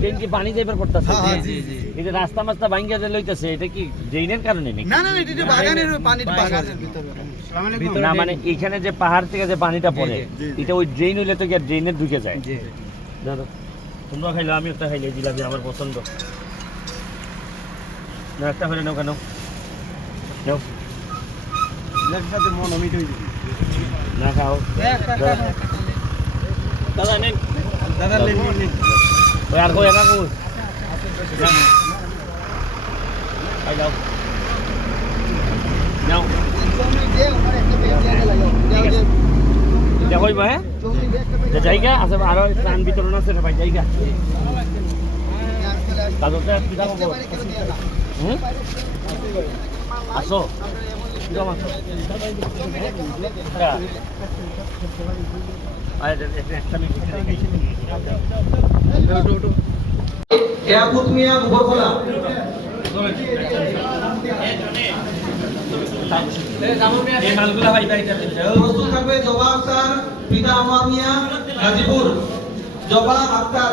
Drain কি পানি যাইবার করতেছে? হ্যাঁ, হ্যাঁ, জি, জি। এই যে রাস্তা মাস্তা ভাঙ্গা যে লইতেছে এটা কি ড্রেনের কারণে নাকি? না না না, এটা বাগানের পানি বাগানের ভিতরে। না মানে এখানে যে পাহাড় থেকে যে পানিটা পড়ে। এটা ওই ড্রেন হইলে তো কি ড্রেনে ঢুকে যায়? দাদা তোমরা খাইলো আমি একটা খাইলে জিলাপি আমার পছন্দ। একটা করে নাও কেন? নাও। সাথে মন অমিট হয়ে যাবে না খাও। দাদা নেন। দাদা লেন ওই আর কই একা কই? খাই দাও নাও। দেখো হ্যাঁ? যে জায়গা আছে আরও ত্রাণ বিতরণ আছে ভাই জায়গা। তাদেরটা কিটা হুম? আসো। এয়াকুত মিয়া প্রস্তুত থাকবে জবা আক্তার পিতা আমার মিয়া গাজীপুর। জবা আক্তার।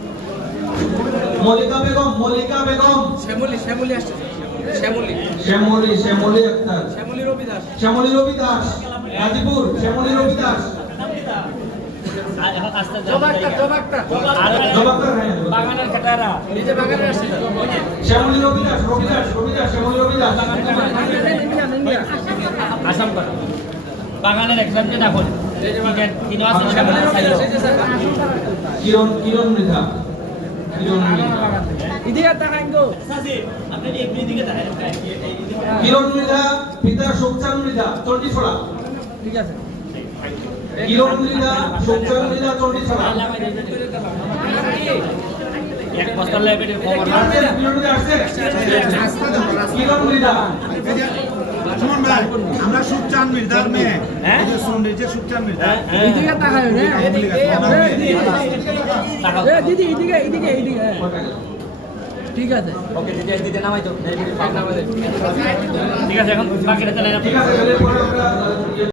মল্লিকা বেগম মল্লিকা বেগম। শ্যামলি শ্যামলি আসছে শ্যামলি। শ্যামলী শ্যামলী আক্তার। শ্যামলি রবি দাস শ্যামলী রবি দাস গাজীপুর শ্যামলী রবি দাস জবা বাগানের খেটারা এই যে বাগানে আসছে শ্যামলী রবি দাস রবি দাস রবি দাস শ্যামলী রবি দাস আসাম করা বাগানের একজনকে না বলে তিন আছে কিরণ কিরণ মৃধা। কিরণ মৃধা গো পিতা শোকচান মৃধা চণ্ডীছড়া ঠিক আছে কিরণ মৃধা শোকচান মৃধা চণ্ডীছড়া এক বস্তা লেবে খবর কিরণ মৃধা আমরা সুখচান মির্জার মেয়ে। হ্যাঁ? এই যে হ্যাঁ, হ্যাঁ। রে তাকাও। দিদি এদিকে এদিকে এদিকে ঠিক আছে। ওকে দিদি দিদি নামাই তো। ঠিক আছে এখন বাকিটা চলে ঠিক আছে